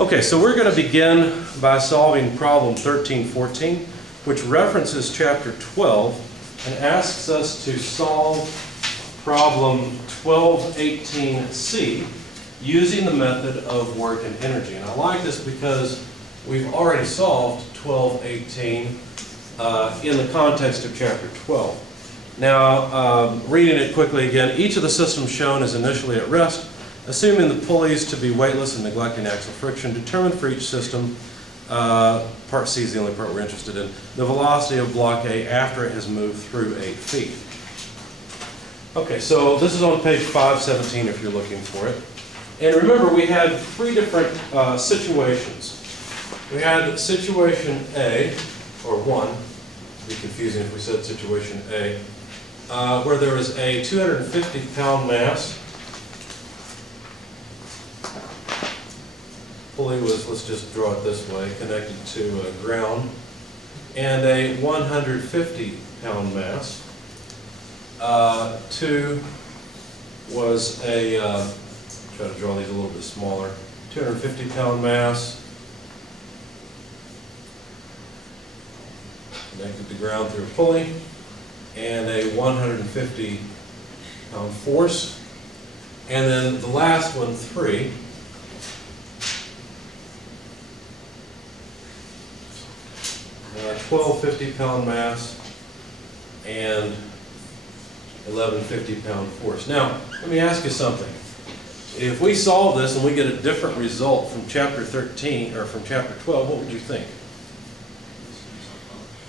Okay, so we're going to begin by solving problem 1314, which references chapter 12 and asks us to solve problem 1218C using the method of work and energy. And I like this because we've already solved 1218 in the context of chapter 12. Now, reading it quickly again, each of the systems shown is initially at rest, assuming the pulleys to be weightless and neglecting axle friction. Determine for each system, part C is the only part we're interested in, the velocity of block A after it has moved through 8 feet. Okay, so this is on page 517 if you're looking for it. And remember, we had three different situations. We had situation A, or 1, it'd be confusing if we said situation A, where there was a 250-pound mass. Pulley was, let's just draw it this way, connected to ground, and a 150-pound mass. 2 was a, try to draw these a little bit smaller, 250-pound mass, connected to ground through a pulley, and a 150-pound force. And then the last one, 3, 12 50-pound mass and 11 50-pound force. Now, let me ask you something. If we solve this and we get a different result from chapter 13 or from chapter 12, what would you think?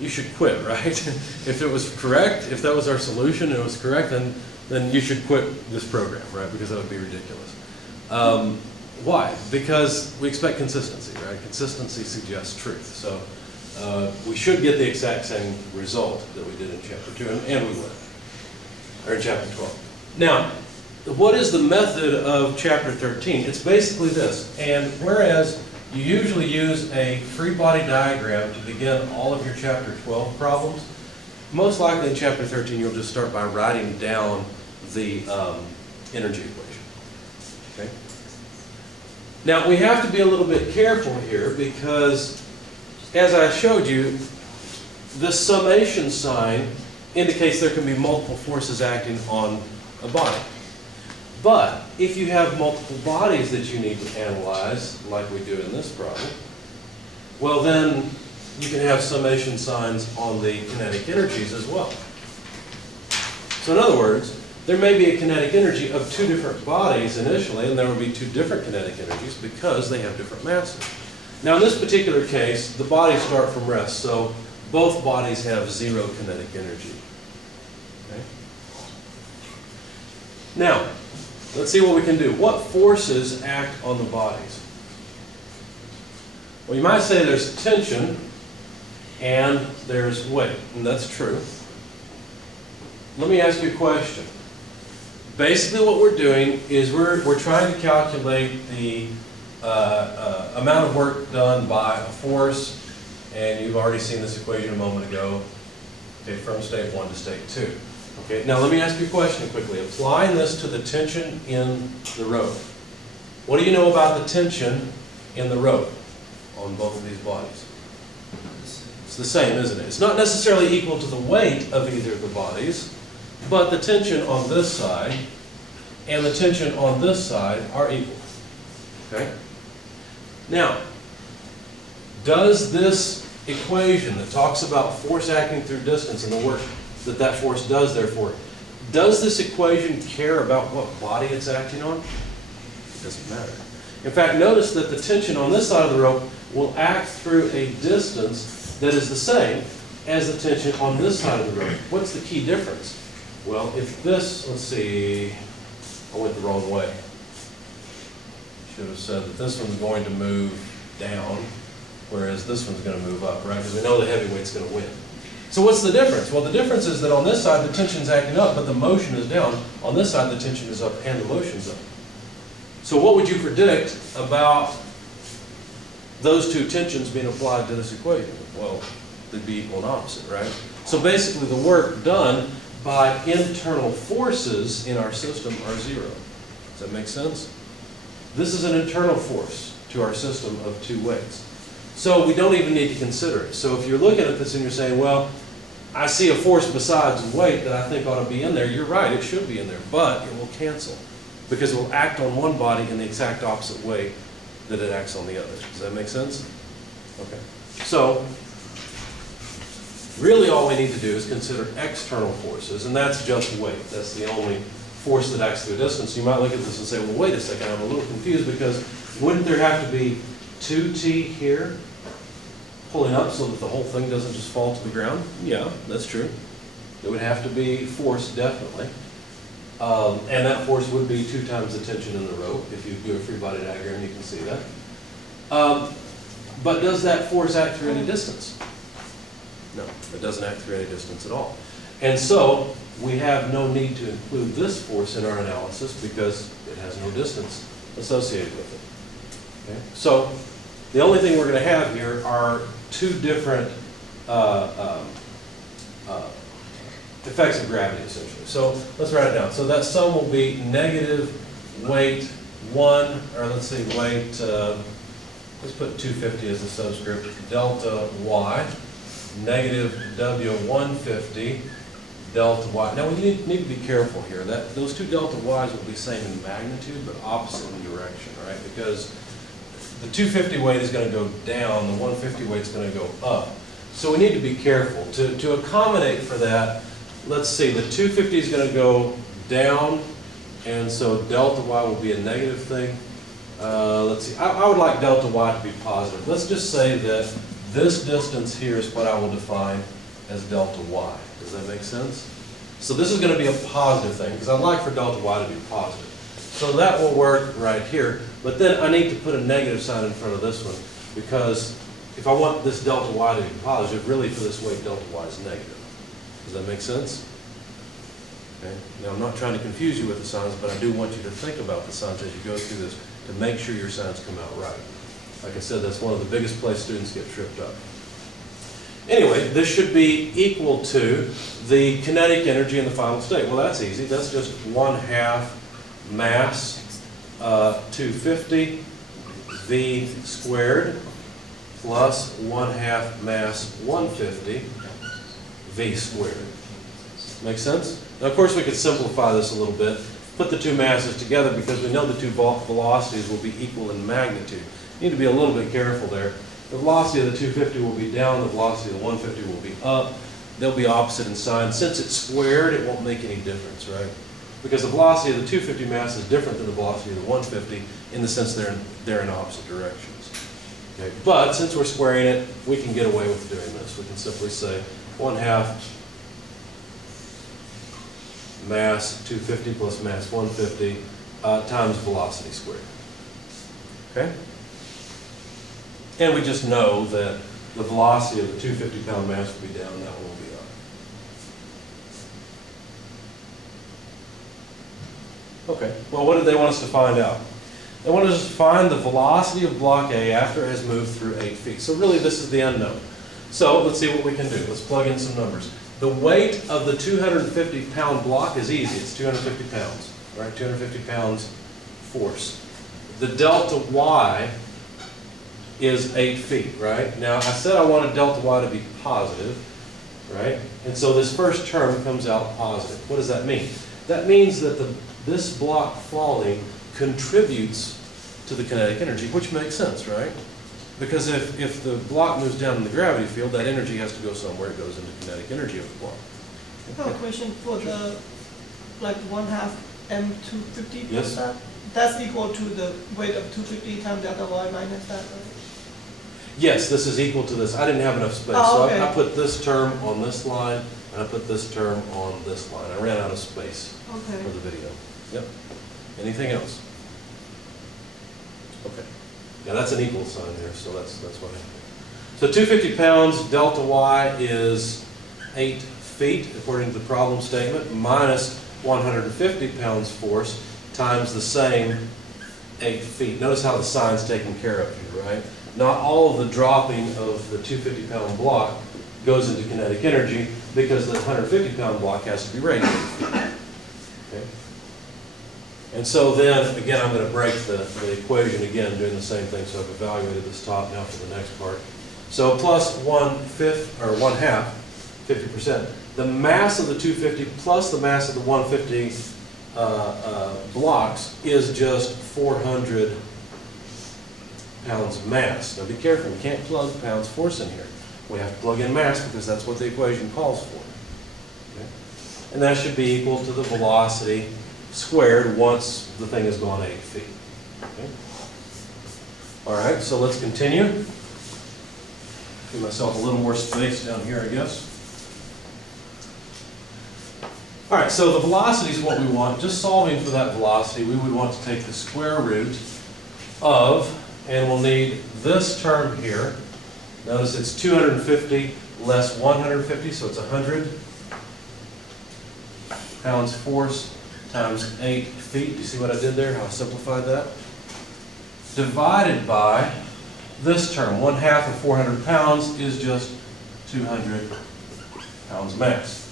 You should quit, right? If it was correct, if that was our solution and it was correct, then you should quit this program, right? Because that would be ridiculous. Why? Because we expect consistency, right? Consistency suggests truth. So we should get the exact same result that we did in chapter 2, and we would, or in chapter 12. Now, what is the method of chapter 13? It's basically this. And whereas you usually use a free body diagram to begin all of your chapter 12 problems, most likely in chapter 13 you'll just start by writing down the energy equation. Okay? Now, we have to be a little bit careful here because, as I showed you, the summation sign indicates there can be multiple forces acting on a body. But if you have multiple bodies that you need to analyze, like we do in this problem, well then you can have summation signs on the kinetic energies as well. So in other words, there may be a kinetic energy of 2 different bodies initially, and there will be 2 different kinetic energies because they have different masses. Now in this particular case, the bodies start from rest, so both bodies have 0 kinetic energy. Okay? Now, let's see what we can do. What forces act on the bodies? Well, you might say there's tension and there's weight, and that's true. Let me ask you a question. Basically what we're doing is we're trying to calculate the amount of work done by a force, and you've already seen this equation a moment ago, okay, from state 1 to state 2. Okay, now let me ask you a question quickly. Applying this to the tension in the rope. What do you know about the tension in the rope on both of these bodies? It's the same, isn't it? It's not necessarily equal to the weight of either of the bodies, but the tension on this side and the tension on this side are equal. Okay? Now, does this equation that talks about force acting through distance and the work that force does therefore, does this equation care about what body it's acting on? It doesn't matter. In fact, notice that the tension on this side of the rope will act through a distance that is the same as the tension on this side of the rope. What's the key difference? Well, if this, let's see, I went the wrong way. Should have said that this one's going to move down, whereas this one's going to move up, right? Because we know the heavyweight's going to win. So what's the difference? Well, the difference is that on this side the tension's acting up, but the motion is down. On this side the tension is up and the motion's up. So what would you predict about those 2 tensions being applied to this equation? Well, they'd be equal and opposite, right? So basically the work done by internal forces in our system are 0. Does that make sense? This is an internal force. to our system of two weights. So we don't even need to consider it. So if you're looking at this and you're saying, well, I see a force besides weight that I think ought to be in there, you're right, it should be in there, but it will cancel because it will act on one body in the exact opposite way that it acts on the other. Does that make sense? Okay. So really all we need to do is consider external forces, and that's just weight. That's the only force that acts through a distance. You might look at this and say, well, wait a second, I'm a little confused because wouldn't there have to be 2T here pulling up so that the whole thing doesn't just fall to the ground? Yeah, that's true. It would have to be force, definitely. And that force would be 2 times the tension in the rope. If you do a free body diagram, you can see that. But does that force act through any distance? No, it doesn't act through any distance at all. And so we have no need to include this force in our analysis because it has no distance associated with it. Okay? So the only thing we're going to have here are 2 different effects of gravity, essentially. So let's write it down. So that sum will be negative weight 1, or let's say weight, let's put 250 as a subscript, delta y, negative W150, delta y. Now we need to be careful here. That those 2 delta y's will be same in magnitude, but opposite in direction, right? Because the 250 weight is going to go down, the 150 weight is going to go up. So we need to be careful. To accommodate for that, let's see, the 250 is going to go down, and so delta y will be a negative thing. Let's see, I would like delta y to be positive. Let's just say that this distance here is what I will define as delta y. Does that make sense? So this is going to be a positive thing, because I'd like for delta y to be positive. So that will work right here, but then I need to put a negative sign in front of this one, because if I want this delta y to be positive, really for this weight delta y is negative. Does that make sense? Okay. Now I'm not trying to confuse you with the signs, but I do want you to think about the signs as you go through this to make sure your signs come out right. Like I said, that's one of the biggest places students get tripped up. Anyway, this should be equal to the kinetic energy in the final state. Well, that's easy. That's just 1/2 mass 250 v squared plus 1/2 mass 150 v squared. Make sense? Now, of course, we could simplify this a little bit, put the 2 masses together because we know the 2 velocities will be equal in magnitude. You need to be a little bit careful there. The velocity of the 250 will be down, the velocity of the 150 will be up. They'll be opposite in sign. Since it's squared, it won't make any difference, right? Because the velocity of the 250 mass is different than the velocity of the 150 in the sense they're in opposite directions. Okay? But since we're squaring it, we can get away with doing this. We can simply say 1/2 mass 250 plus mass 150 times velocity squared. Okay? And we just know that the velocity of the 250-pound mass will be down, that one will be up. Okay, well, what did they want us to find out? They wanted us to find the velocity of block A after it has moved through 8 feet. So really, this is the unknown. So let's see what we can do. Let's plug in some numbers. The weight of the 250-pound block is easy. It's 250 pounds, right? 250 pounds force. The delta y is 8 feet, right? Now, I said I wanted delta y to be positive, right? And so this first term comes out positive. What does that mean? That means that this block falling contributes to the kinetic energy, which makes sense, right? Because if the block moves down in the gravity field, that energy has to go somewhere. It goes into kinetic energy of the block. I have a question for the, like 1/2 m250 plus Yes. that's equal to the weight of 250 times delta y minus that, right? Yes, this is equal to this. I didn't have enough space, Oh, okay. so I put this term on this line, and I put this term on this line. I ran out of space Okay. for the video. Yep. Anything else? Okay. Yeah, that's an equal sign there, so that's what happened. So 250 pounds, delta y is 8 feet, according to the problem statement, minus 150 pounds force times the same 8 feet. Notice how the sign's taken care of here, right? Not all of the dropping of the 250-pound block goes into kinetic energy because the 150-pound block has to be raised. Okay? And so then, again, I'm going to break the equation again, doing the same thing. So I've evaluated this top now for the next part. So plus 1/5, or 1/2, 50%. The mass of the 250 plus the mass of the 150 blocks is just 400 pounds of mass. Now be careful, we can't plug pounds force in here. We have to plug in mass because that's what the equation calls for. Okay? And that should be equal to the velocity squared once the thing has gone 8 feet. Okay? All right, so let's continue. Give myself a little more space down here, I guess. All right, so the velocity is what we want. Just solving for that velocity, we would want to take the square root of, and we'll need this term here. Notice it's 250 less 150, so it's 100 pounds force times 8 feet. Do you see what I did there, how I simplified that? Divided by this term, 1/2 of 400 pounds is just 200 pounds mass.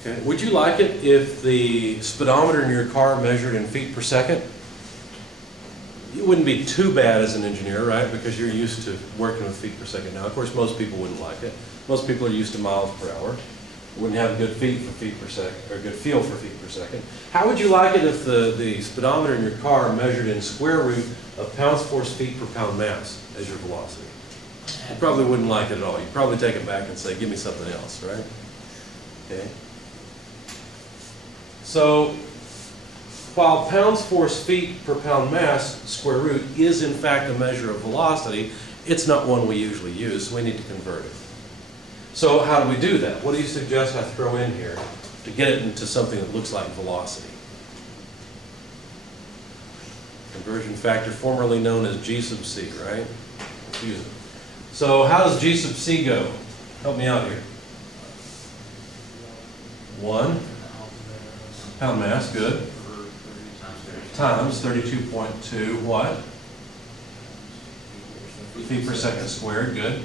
Okay. Would you like it if the speedometer in your car measured in feet per second? It wouldn't be too bad as an engineer, right? Because you're used to working with feet per second now. Of course, most people wouldn't like it. Most people are used to miles per hour. Wouldn't have a good feet per second, or a good feel for feet per second. How would you like it if the speedometer in your car measured in square root of pounds force feet per pound mass as your velocity? You probably wouldn't like it at all. You'd probably take it back and say, give me something else, right? Okay. So, while pounds force feet per pound mass square root is in fact a measure of velocity, it's not one we usually use, so we need to convert it. So how do we do that? What do you suggest I throw in here to get it into something that looks like velocity? Conversion factor, formerly known as G sub C, right? Let's use it. So how does G sub C go? Help me out here. 1 pound mass, good. Times 32.2 what? Feet per second squared, good.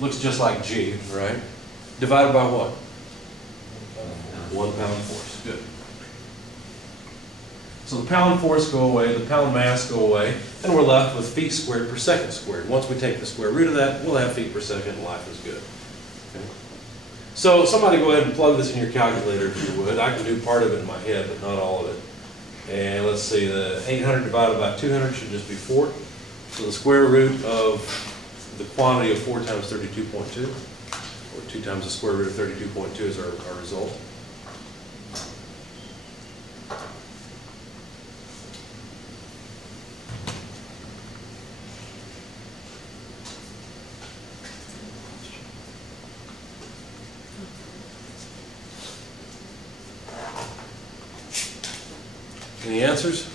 Looks just like G, right? Divided by what? 1 pound force, good. So the pound force go away, the pound mass go away, and we're left with feet squared per second squared. Once we take the square root of that, we'll have feet per second, and life is good. Okay. So somebody go ahead and plug this in your calculator if you would. I can do part of it in my head, but not all of it. And let's see, the 800 divided by 200 should just be 4. So the square root of the quantity of 4 times 32.2, or 2 times the square root of 32.2 is our result. Any answers?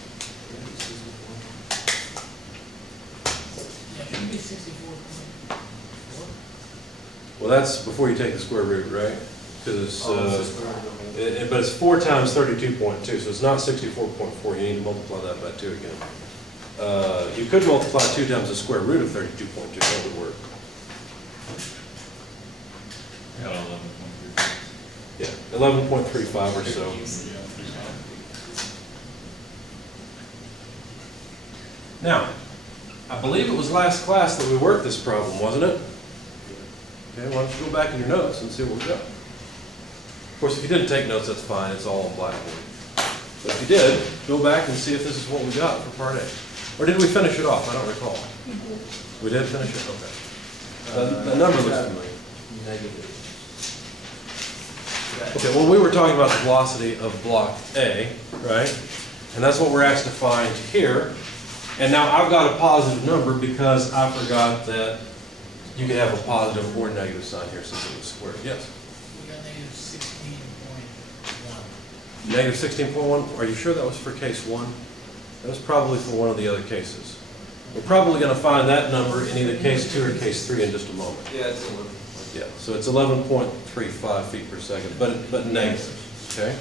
Well, that's before you take the square root, right? Because but it's 4 times 32.2, so it's not 64.4. You need to multiply that by 2 again. You could multiply 2 times the square root of 32.2. That would work. Yeah, 11.35 or so. Now, I believe it was last class that we worked this problem, wasn't it? Okay, why don't you go back in your notes and see what we got. Of course, if you didn't take notes, that's fine. It's all on Blackboard. But if you did, go back and see if this is what we got for part A. Or did we finish it off? I don't recall. We did finish it? Okay. The number looks familiar. Okay, well, we were talking about the velocity of block A, right? And that's what we're asked to find here. And now I've got a positive number because I forgot that you could have a positive or negative sign here since it was squared. Yes? We got negative 16.1. Negative 16.1. Are you sure that was for case 1? That was probably for one of the other cases. We're probably going to find that number in either case 2 or case 3 in just a moment. Yeah, it's 11. Yeah, so it's 11.35 feet per second, but negative. Okay?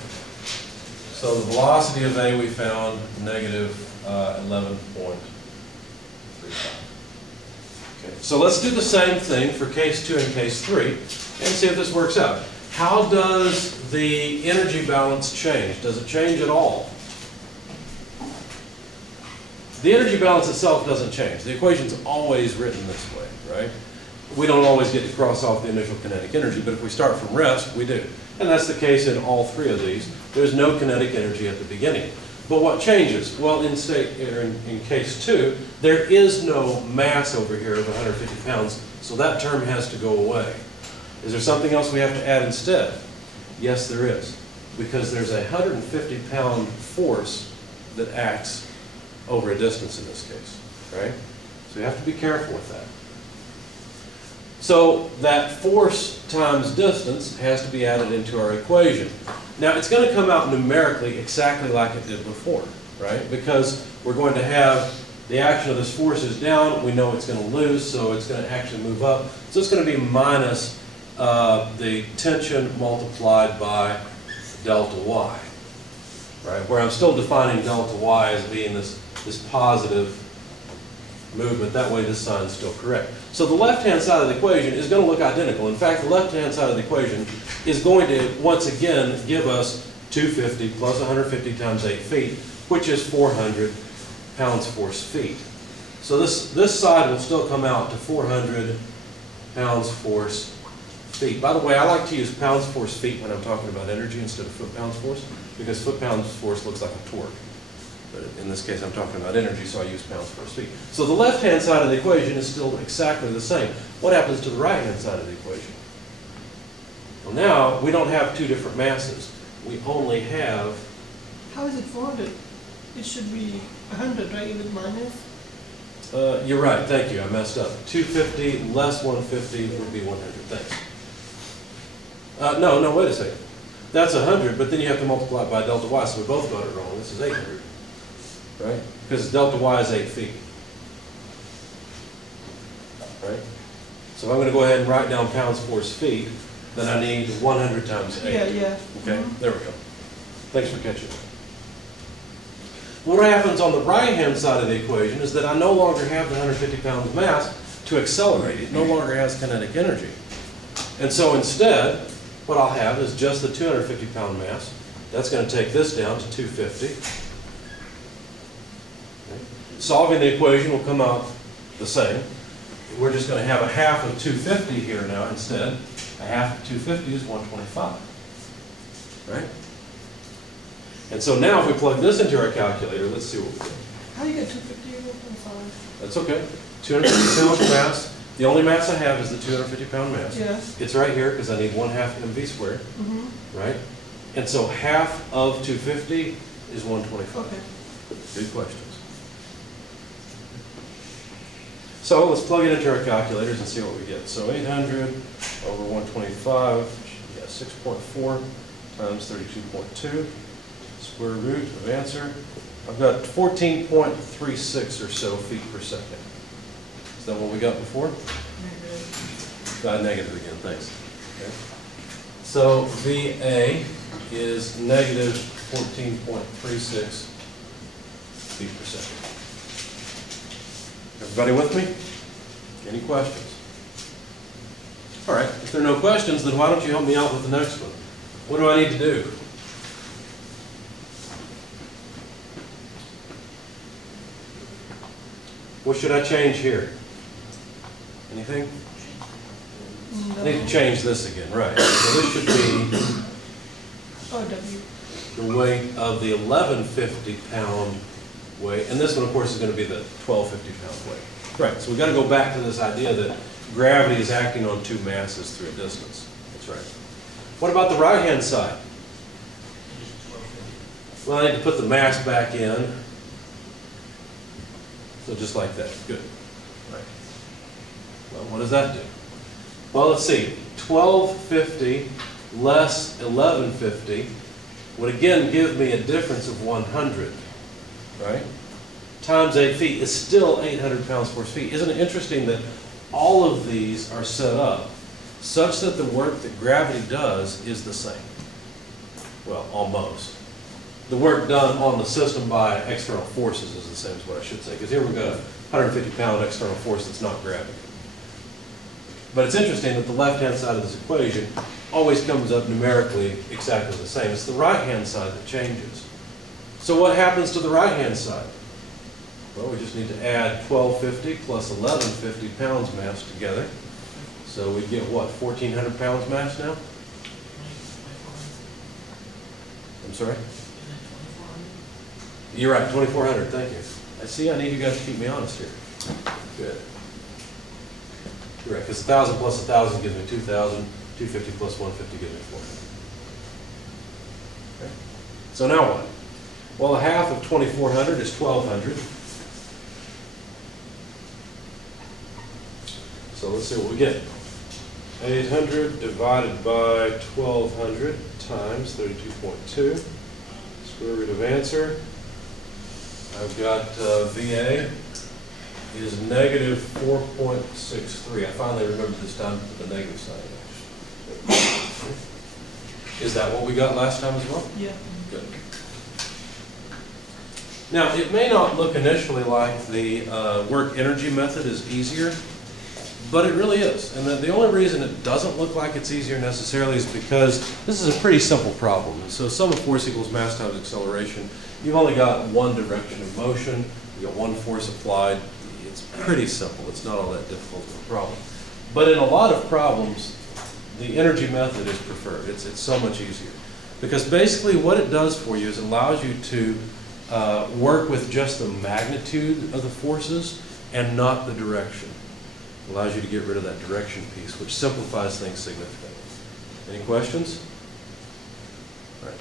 So the velocity of A we found negative 11.35. Okay, so let's do the same thing for case 2 and case 3 and see if this works out. How does the energy balance change? Does it change at all? The energy balance itself doesn't change. The equation's always written this way, right? We don't always get to cross off the initial kinetic energy, but if we start from rest, we do. And that's the case in all three of these. There's no kinetic energy at the beginning. But what changes? Well, in case 2, there is no mass over here of 150 pounds, so that term has to go away. Is there something else we have to add instead? Yes, there is. Because there's a 150-pound force that acts over a distance in this case, right? So you have to be careful with that. So that force times distance has to be added into our equation. Now it's going to come out numerically exactly like it did before, right? Because we're going to have the action of this force is down, we know it's going to lose, so it's going to actually move up. So it's going to be minus the tension multiplied by delta y, right? Where I'm still defining delta y as being this positive movement. That way this sign is still correct. So the left-hand side of the equation is going to look identical. In fact, the left-hand side of the equation is going to, once again, give us 250 plus 150 times 8 feet, which is 400 pounds force feet. So this side will still come out to 400 pounds force feet. By the way, I like to use pounds force feet when I'm talking about energy instead of foot pounds force, because foot pounds force looks like a torque. But in this case, I'm talking about energy, so I use pounds force feet. So the left-hand side of the equation is still exactly the same. What happens to the right-hand side of the equation? Well, now we don't have two different masses. We only have... How is it 400? It should be 100, right, with minus? You're right, thank you, I messed up. 250 less 150 would be 100, thanks. No, wait a second. That's 100, but then you have to multiply it by delta y, so we both got it wrong. This is 800, right? Because delta y is 8 feet, right? So if I'm going to go ahead and write down pounds force feet, then I need 100 times 8. Yeah. Okay, there we go. Thanks for catching that. What happens on the right-hand side of the equation is that I no longer have the 150 pounds mass to accelerate. It no longer has kinetic energy. And so instead, what I'll have is just the 250 pound mass. That's going to take this down to 250. Okay. Solving the equation will come out the same. We're just going to have a half of 250 here now instead. A half of 250 is 125. Right? And so now if we plug this into our calculator, let's see what we get. How do you get 250 again? I'm sorry. That's okay. 250 pound mass. The only mass I have is the 250 pound mass. Yes. It's right here because I need 1/2 mv squared, right? And so half of 250 is 125. Okay. Good questions. So let's plug it into our calculators and see what we get. So 800 over 125, yeah, 6.4 times 32.2, square root of answer. I've got 14.36 or so feet per second. Is that what we got before? Negative again, thanks. Okay. So VA is negative 14.36 feet per second. Everybody with me? Any questions? All right, if there are no questions, then why don't you help me out with the next one? What do I need to do? What should I change here? Anything? No. I need to change this again, right. So this should be W. the weight of the 1150 pound weight, and this one of course is going to be the 1250 pound weight. Right, so we've got to go back to this idea that gravity is acting on two masses through a distance. That's right. What about the right hand side? Well, I need to put the mass back in. So just like that, good. Right. Well, what does that do? Well, let's see, 1250 less 1150 would again give me a difference of 100, right? Times 8 feet is still 800 pounds force feet. Isn't it interesting that all of these are set up such that the work that gravity does is the same? Well, almost. The work done on the system by external forces is the same as what I should say, because here we've got a 150 pound external force that's not gravity. But it's interesting that the left-hand side of this equation always comes up numerically exactly the same. It's the right-hand side that changes. So what happens to the right-hand side? Well, we just need to add 1250 plus 1150 pounds mass together. So we get what, 1,400 pounds mass now? I'm sorry? You're right, 2,400, thank you. I see, I need you guys to keep me honest here. Good. You're right, because 1,000 plus 1,000 gives me 2,000, 250 plus 150 gives me 400. Okay. So now what? Well, a half of 2,400 is 1,200. So let's see what we get. 800 divided by 1,200 times 32.2. Square root of answer. I've got VA is negative 4.63. I finally remembered this time to put the negative sign in. Is that what we got last time as well? Yeah. Good. Now, it may not look initially like the work energy method is easier, but it really is. And the only reason it doesn't look like it's easier necessarily is because this is a pretty simple problem. And so sum of force equals mass times acceleration. You've only got one direction of motion. You've got one force applied. It's pretty simple. It's not all that difficult of a problem. But in a lot of problems, the energy method is preferred. It's so much easier. Because basically what it does for you is it allows you to work with just the magnitude of the forces and not the direction. It allows you to get rid of that direction piece, which simplifies things significantly. Any questions? All right.